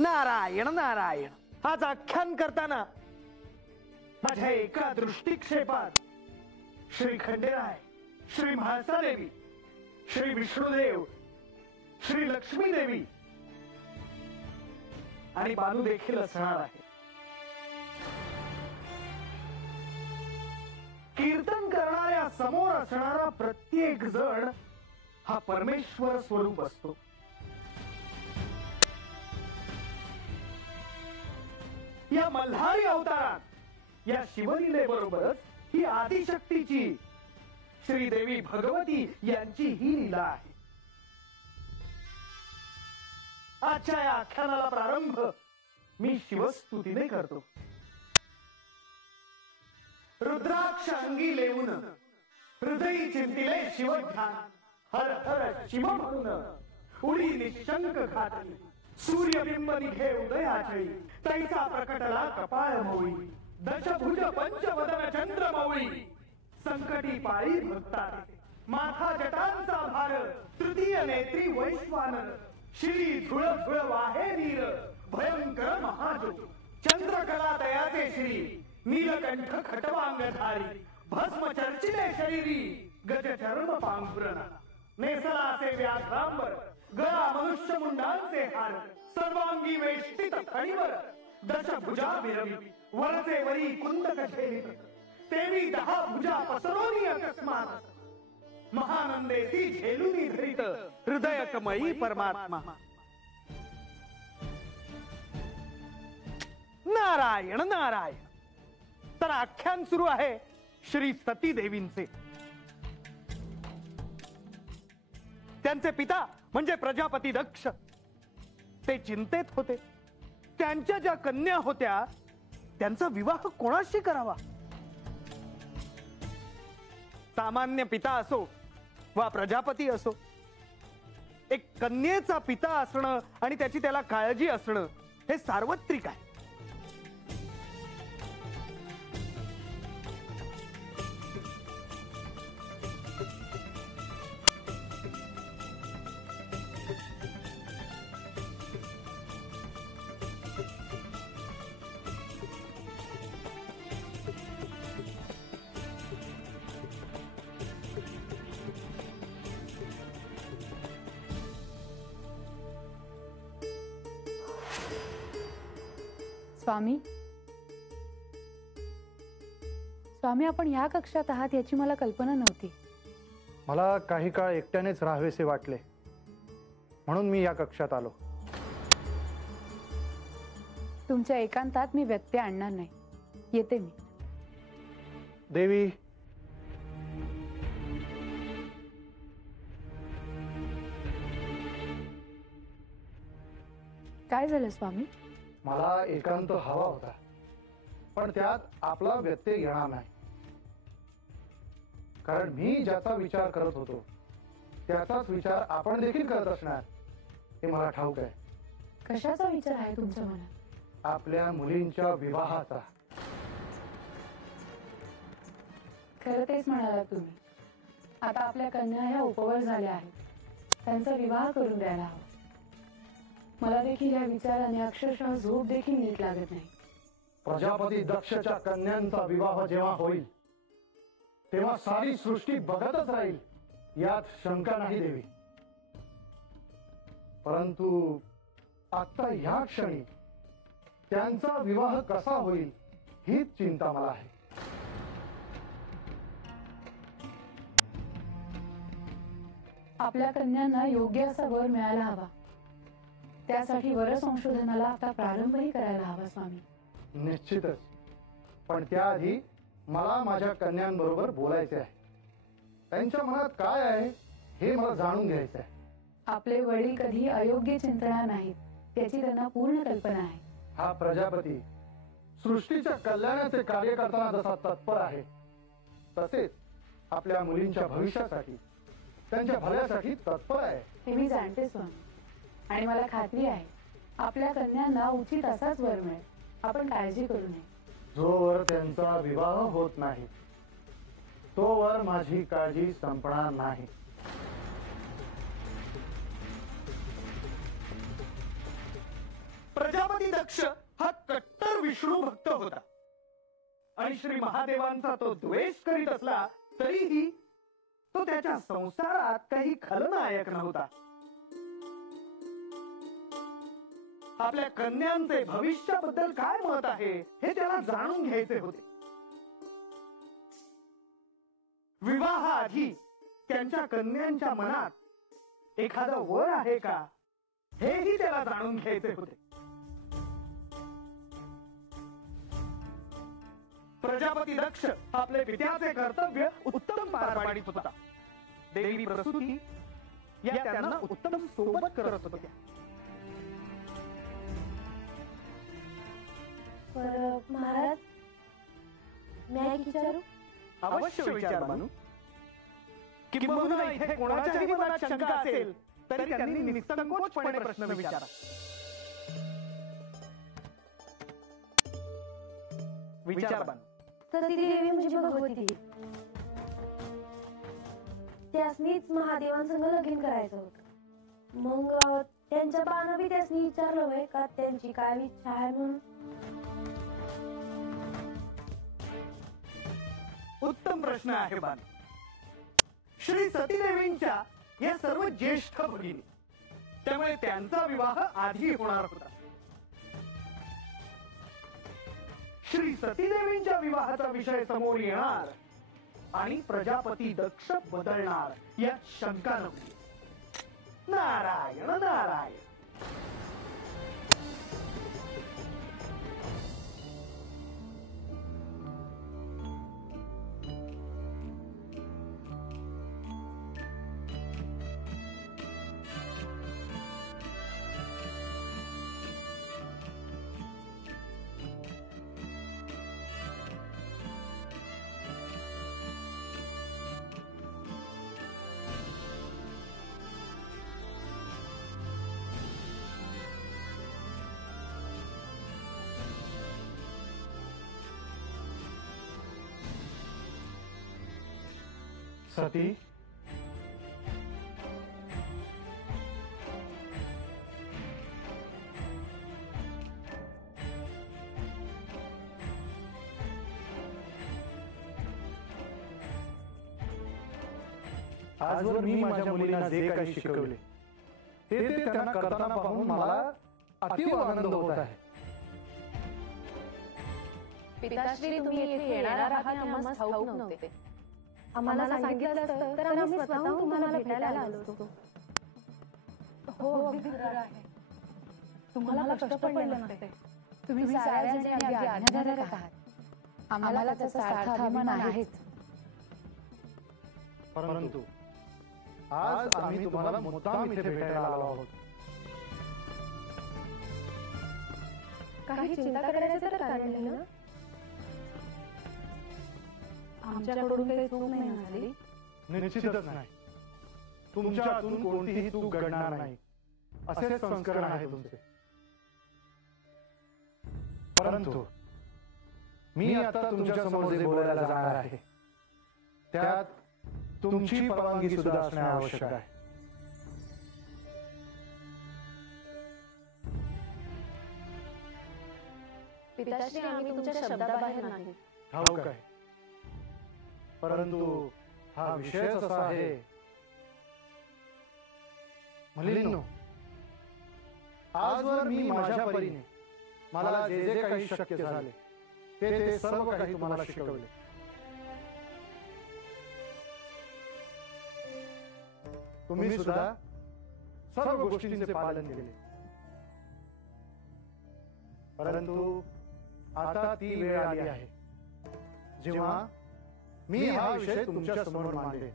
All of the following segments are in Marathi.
नारायण नारायण. आज आख्यान करताना माझ्या एका दृष्टिक्षेपात श्री खंडेराय, श्री म्हाळसादेवी, श्री विष्णुदेव, श्री लक्ष्मी देवी आणि बानू देखील असणार आहे. कीर्तन करणाऱ्या समोर असणारा प्रत्येक जण हा परमेश्वर स्वरूप असतो. या मल्हारी अवतारात या शिवलीलेबरोबरच ही आदिशक्तीची श्रीदेवी भगवती यांची ही लीला आहे. आजच्या या आख्यानाला प्रारंभ मी शिवस्तुतीने करतो. रुद्राक्ष अंगी लेऊन हृदयी चिंतिले शिवध्यान, हर हर शिव म्हणून उडी निशंक घातली. सूर्यबिंब निघे उदयाचळी, तैसा प्रकटला कपाळ मौळी. दशभुज पंचवदन चंद्र मौळी, संकटी पाळी भक्तारे. माथा जटांचा भार, तृतीय नेत्री वैश्वानर. श्री झुळ झुळ वाहे वीर, भयंकर महाजो. चंद्रकला तयाचे श्री, नीलकंठ खटवांगधारी. भस्म चर्चिले शरीरी, गज चर्म पांघुरणा. नेसला असे व्याघ्रांबर, गळा मनुष्य मुंडांचे हार. सर्वांगी वेष्टित खणीवर, दशभुजा विरवी. वरचे वरी कुंदक झेलित, तेवी 10 भुजा पसरोनी अकस्मात. महानंदेसी झेलुनी धरित, हृदयकमयी परमात्मा. नारायण नारायण. तर आख्यान सुरू आहे श्री सती देवींचे. त्यांचे पिता म्हणजे प्रजापती दक्ष, ते चिंतेत होते. त्यांच्या ज्या कन्या होत्या त्यांचा विवाह कोणाशी करावा. सामान्य पिता असो वा प्रजापती असो, एक कन्येचा पिता असणं आणि त्याची त्याला काळजी असणं हे सार्वत्रिक आहे. स्वामी, स्वामी आपण या कक्षात आहात याची मला कल्पना नव्हती. मला काही काळ एकट्यानेच राहावेसे वाटले, म्हणून मी या कक्षात आलो. तुमच्या एकांतात मी व्यत्यय आणणार नाही. येते मी. देवी, काय झालं स्वामी? मला एकांत हवा होता, पण त्यात आपला व्यत्यय येणार नाही. कारण मी ज्याचा विचार करत होतो त्याचाच विचार आपण देखील करत असणार हे मला ठाऊक आहे. कशाचा विचार आहे तुमच्या मनात? आपल्या मुलींच्या विवाहाचा. खरं तेच म्हणाला तुम्ही. आता आपल्या कन्या ह्या उपवर झाल्या आहेत, त्यांचा विवाह करून द्यायला हवा. मला देखील या विचाराने अक्षरशः झोप देखील नीट लागत नाही. प्रजापती दक्षच्या कन्यांचा विवाह जेव्हा होईल तेव्हा सारी सृष्टी बघतच राहील, यात शंका नाही देवी. परंतु आता या क्षणी त्यांचा विवाह कसा होईल हीच चिंता मला आहे. आपल्या कन्यांना योग्य असा वर मिळायला हवा. त्यासाठी वर संशोधनाला आता प्रारंभही करायला हवा स्वामी. निश्चितच, पण त्याआधी मला माझ्या कन्यांबरोबर बोलायचे आहे. त्यांच्या मनात काय आहे हे मला जाणून घ्यायचं आहे. आपले वडील कधी अयोग्य चिंतणार नाहीत याची त्यांना पूर्ण कल्पना आहे. हा प्रजापती सृष्टीच्या कल्याणाचे कार्य करताना जसा तत्पर आहे, तसेच आपल्या मुलींच्या भविष्यासाठी, त्यांच्या भल्यासाठी तत्पर आहे. हे मी जाणते स्वामी, आणि मला खात्री आहे आपल्या कन्यांना उचित असाच वर मिळेल. आपण काळजी करू नये. जोवर त्यांचा विवाह होत नाही तोवर माझी काळजी संपणार नाही. प्रजा दक्ष हा कट्टर विष्णू भक्त होता आणि श्री महादेवांचा तो द्वेष करीत असला तरीही तो त्याच्या संसारात काही खलनायक नव्हता. आपल्या कन्यांचे भविष्याबद्दल काय मत आहे हे त्याला जाणून घ्यायचे होते. विवाहाआधी त्यांच्या कन्यांच्या मनात एखादं वर आहे का हेही त्याला जाणून घ्यायचे होते. प्रजापती दक्ष आपले पित्याचे कर्तव्य उत्तम पार पाडित होता. देवी प्रसूती या त्यांना उत्तम सोबत करत होत्या. महाराज मी एक विचारू? अवश्य विचार बानू. किंबहुना इथे कोणाच्याही मनात शंका असेल तरी त्यांनी निसंकोचपणे प्रश्न विचारा. विचार बानू. सती देवी म्हणजे भगवती. त्यासनीच महादेवांसंग लगीन करायचं होतं. मग त्यांच्या बानं बी त्यासनी विचारलं होय का त्यांची काय इच्छा आहे म्हणून? उत्तम प्रश्न आहे बान. श्री सतीदेवींच्या या सर्व ज्येष्ठ भगिनी, त्यामुळे त्यांचा विवाह आधी होणार होता. श्री सतीदेवींच्या विवाहाचा विषय समोर येणार आणि प्रजापती दक्ष बदलणार यात शंका नव्हती. नारायण नारायण. सती, आजवर मी माझ्या मुलींना जे काही शिकवले ते त्यांना करताना पाहून मला अतिव आनंद होत आहे. पिताश्री तुम्ही येथे येणार आहात हे आम्हाला ठाऊक नव्हते. आम्हाला सांगितलं असतं तर आम्ही स्वतःहून तुम्हाला भेटायला आलो असतो. हो अगदी खरं आहे. तुम्हाला कष्ट पडले नसते. तुम्ही साऱ्या जणी अगदी आज्ञाधारक आहात. आम्हाला त्याचा सार्थ अभिमान आहेच. परंतु आज आम्ही तुम्हाला मुद्दाम इथे भेटायला आलो आहोत. काही चिंता करण्याचं तर कारण नाही ना? आमच्याकडून काही चूक नाही झाली. निश्चितच नाही. तुमच्या हातून कोणतीही चूक घडणार नाही असे संस्करण आहे तुमचे. परंतु मी आता तुमच्या समोर जे बोलायला जाणार आहे त्यात तुमची परवानगी सुद्धा असणे आवश्यक आहे. पिताश्री आम्ही तुमच्या शब्दाबाहेर नाही. ठाऊक आहे. परंतु हा विषय असा आहे मुलींनो, आजवर मी माझ्या परीने मला जे जे काही शक्य झाले ते सर्व काही तुम्हाला शिकवले. तुम्ही सुद्धा सर्व गोष्टींचे पालन केले. परंतु आता ती वेळ आली आहे जेव्हा मी हा विषय तुमच्या समोर मांडेन.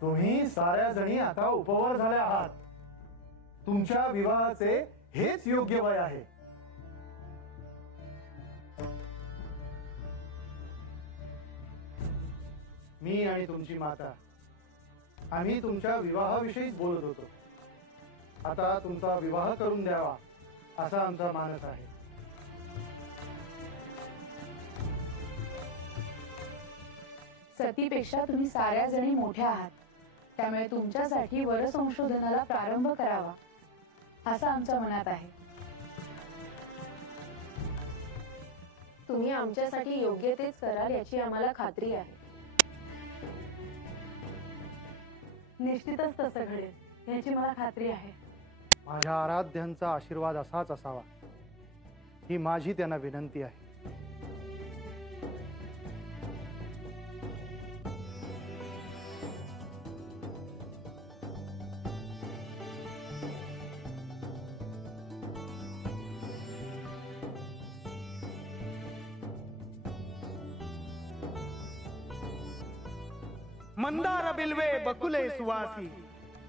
तुम्ही साऱ्या जणी आता उपवर झाल्या आहात. तुमच्या विवाहाचे हेच योग्य वय आहे. मी आणि तुमची माता आम्ही तुमच्या विवाहाविषयीच बोलत होतो. आता तुमचा विवाह करून द्यावा असा आमचा मानस आहे. सतीपेक्षा तुम्ही साऱ्या जणी मोठ्या आहात. त्यामुळे तुमच्यासाठी वर संशोधनाला प्रारंभ करावा असं आमच्या मनात आहे. तुम्ही आमच्यासाठी योग्य तेच कराल याची आम्हाला खात्री आहे. निश्चितच तसं घडेल याची मला खात्री आहे. माझ्या आराध्यांचा आशीर्वाद असाच असावा ही माझी त्यांना विनंती आहे. मंदार बिल्वे बकुले सुवासी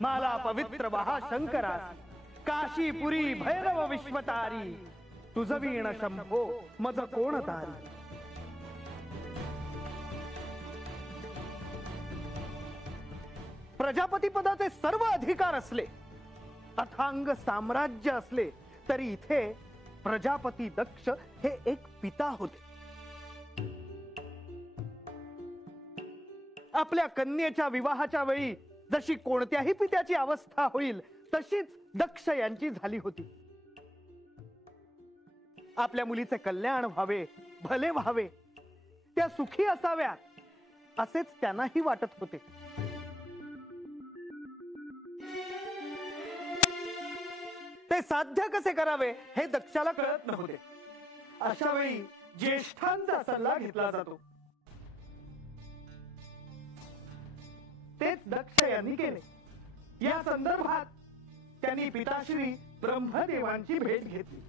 माला पवित्र महाशंकरासी काशीपुरी भैरव विश्वतारी तुझवीण शंभो मज कोण तारी. प्रजापती पदाचे सर्व अधिकार असले अथांग साम्राज्य असले तरी इथे प्रजापती दक्ष हे एक पिता होते. आपल्या कन्येच्या विवाहाच्या वेळी जशी कोणत्याही पित्याची अवस्था होईल तशीच दक्ष यांची झाली होती. आपल्या मुलीचे कल्याण व्हावे, भले व्हावे, त्या सुखी असाव्यात असेच त्यांनाही वाटत होते. ते साध्य कसे करावे हे दक्षाला कळत नव्हते. अशा वेळी ज्येष्ठांचा सल्ला घेतला जातो. तेच दक्ष यांनी केले. या संदर्भात त्यांनी पिताश्री ब्रह्मदेवांची भेट घेतली.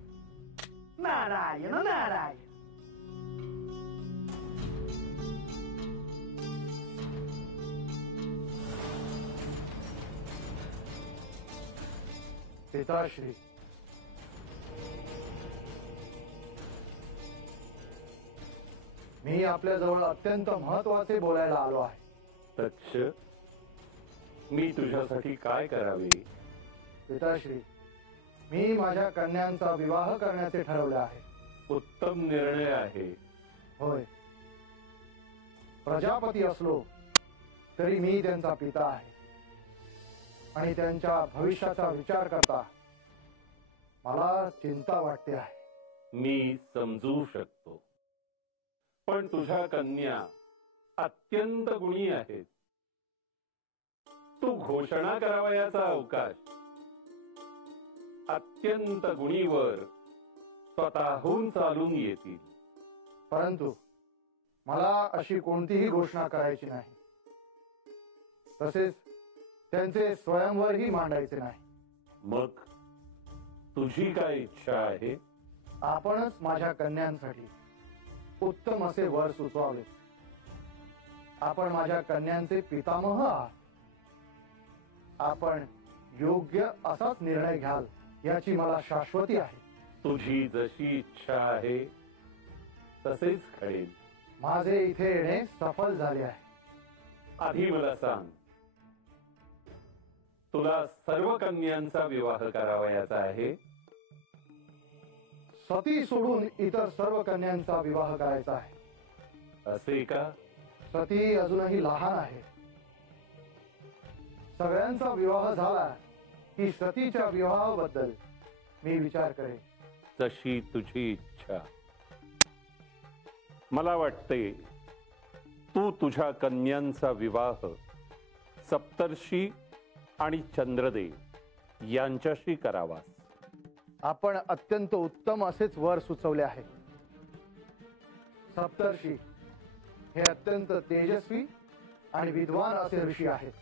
नारायण नारायण. पिताश्री, मी आपल्या जवळ अत्यंत महत्वाचे बोलायला आलो आहे. दक्ष, मी तुझ्यासाठी काय करावे? पिताश्री, मी माझ्या कन्यांचा विवाह करण्याचे ठरवले आहे. उत्तम निर्णय आहे. होय, प्रजापती असलो तरी मी त्यांचा पिता आहे आणि त्यांच्या भविष्याचा विचार करता मला चिंता वाटते आहे. मी समजू शकतो, पण तुझ्या कन्या अत्यंत गुणी आहेत. तू घोषणा करावयाचा अवकाश अत्यंत गुणीवर स्वतःहून चालून येतील. परंतु मला अशी कोणतीही घोषणा करायची नाही. तसेच त्यांचे स्वयंवरही मांडायचे नाही. मग तुझी काय इच्छा आहे? आपणच माझ्या कन्यांसाठी उत्तम असे वर सुचवावे. आपण माझ्या कन्यांचे पितामह आहात. आपण योग्य असाच निर्णय घ्याल याची मला शाश्वती आहे. तुझी जशी इच्छा आहे तसेच घडेल. माझे इथे येणे सफल झाले आहे. आधी मला सांग, तुला सर्व कन्यांचा विवाह करावयाचा आहे? सती सोडून इतर सर्व कन्यांचा विवाह करायचा आहे. असे का? सती अजूनही लहान आहे. सगळ्यांचा विवाह झाला की सतीच्या विवाहाबद्दल मी विचार करेन. जशी तुझी इच्छा. मला वाटते तू तुझ्या कन्यांचा विवाह सप्तर्षी आणि चंद्रदेव यांच्याशी करावास. आपण अत्यंत उत्तम असेच वर सुचवले आहे. सप्तर्षी हे अत्यंत तेजस्वी आणि विद्वान असे ऋषी आहेत.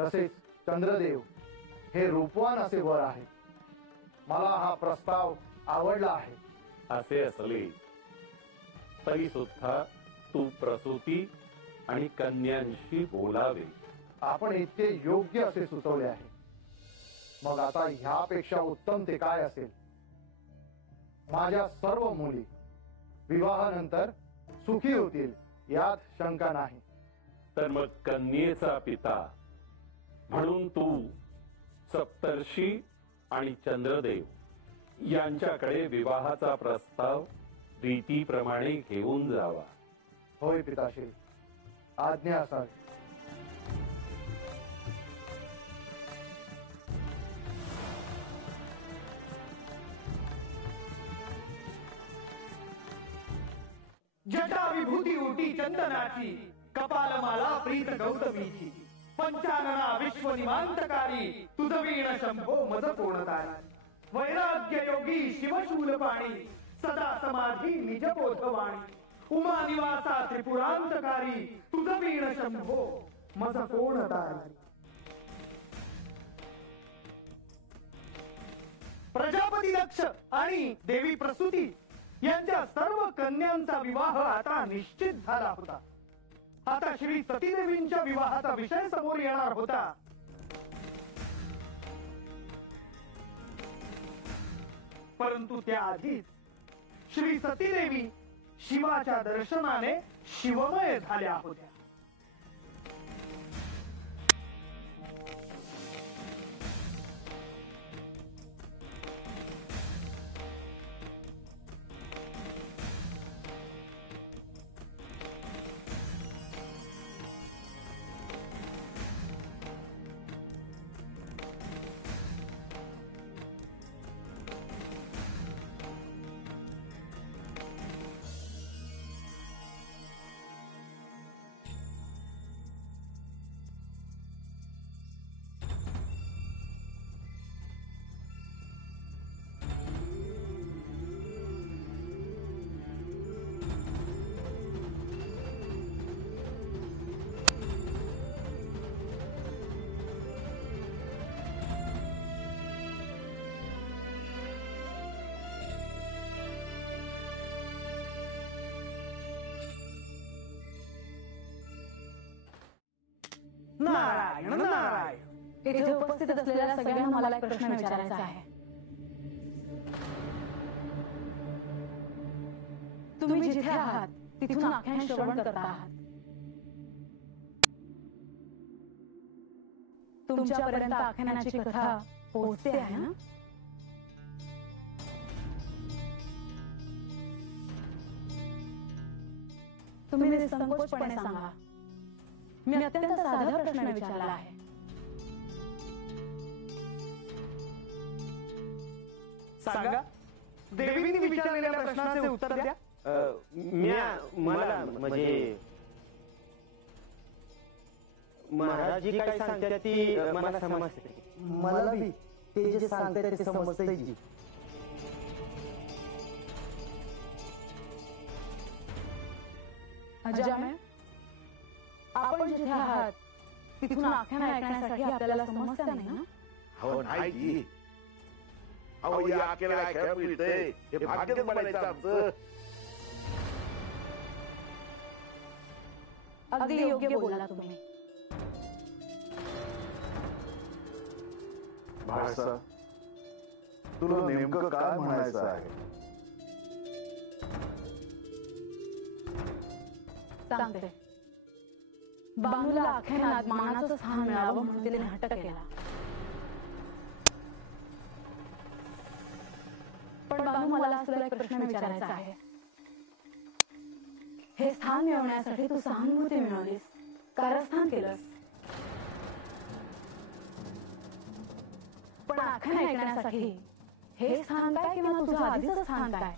तसेच चंद्रदेव हे रूपवान असे वर आहेत. मला हा प्रस्ताव आवडला आहे. असे असले तरी सुद्धा तू प्रसूती आणि कन्यांशी बोलावे. आपण इतके योग्य असे सुचवले आहे. मग आता ह्यापेक्षा उत्तम ते काय असेल? माझ्या सर्व मुली विवाहानंतर सुखी होतील यात शंका नाही. तर मग कन्येचा पिता म्हणून तू सप्तर्षी आणि चंद्रदेव यांच्याकडे विवाहाचा प्रस्ताव रीतीप्रमाणे घेऊन जावा. होय पिताश्री, आज्ञा असावी. विभूती उटी चंदनाची कपालमाला प्रीत गौतमीची पंचानना विश्व निमांतकारी तुझ वीण शंभो मज कोणतारी वैराग्य योगी शिवशूल पाणी सदा समाधी निज बोधवाणी उमा निवासा त्रिपुरांतकारी तुझ वीण शंभो मज कोणतारी प्रजापती दक्ष आणि देवी प्रसूती यांच्या सर्व कन्यांचा विवाह आता निश्चित झाला होता. आता श्री सतीदेवींच्या विवाहाचा विषय समोर येणार होता. परंतु त्याआधीच श्री सतीदेवी शिवाच्या दर्शनाने शिवमय झाल्या होत्या. नारायण नारायण. इथे उपस्थित असलेल्या सगळ्यांना मला एक प्रश्न विचारायचा आहे. तुम्ही जिथे आहात तिथून आख्यान श्रवण करत आहात. तुमच्यापर्यंत आख्यानाची कथा पोहोचते आहे ना? तुम्ही निसंकोचपणे सांगा. मी अत्यंत साधा प्रश्न विचारला आहे. सांगा, देवींनी विचारलेल्या प्रश्नाचे उत्तर द्या. मला म्हणजे महाराज जी काय सांगते ती मला समजते. मला बी ते जे सांगते ते समजते जी. अजामे, आपण जिथे आहात तिथून आख्यान ऐकण्यासाठी आपल्याला समजतं नाही ना? हो नाही जी. अहो या आख्यान ऐकायला मिळतंय हे भाग्यच म्हणायचं आमचं. अगदी योग्य बोलला तुम्ही. भाषा, तुला नेमकं काय म्हणायचं आहे? सांगते. बानूला आख्यानात मानाचं स्थान मिळावं म्हणून तिने नाटक केला. पण बानू, मला आज तुला एक प्रश्न विचारायचा आहे. हे स्थान मिळवण्यासाठी तू सहानुभूती मिळवलीस, कारस्थान केलंस, पण आख्यान ऐकण्यासाठी हे स्थान काय किंवा तुझं आधीचं स्थान काय?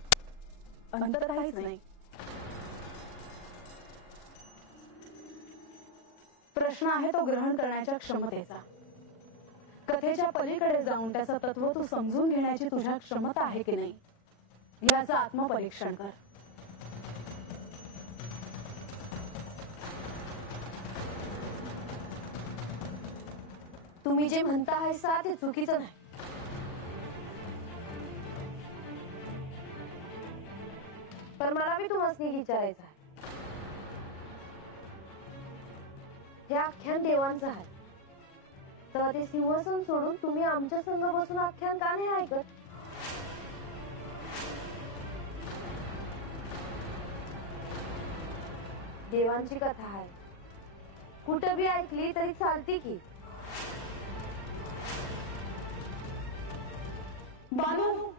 अंतर काहीच नाही. प्रश्न आहे तो ग्रहण करण्याच्या क्षमतेचा. कथेच्या पलीकडे जाऊन त्याचं तत्व तू समजून घेण्याची तुझ्या क्षमता आहे की नाही याचं आत्मपरीक्षण कर. तुम्ही जे म्हणता आहे ते चुकीचं नाही. पण मला बी तुम्हाला विचारायचं आहे. हे आख्यान देवांचं आहे, तर ते सिंहासन सोडून तुम्ही आमच्या संग बसून आख्यान का नाही ऐकत? देवांची कथा आहे, कुठं बी ऐकली तरी चालती की. बानू,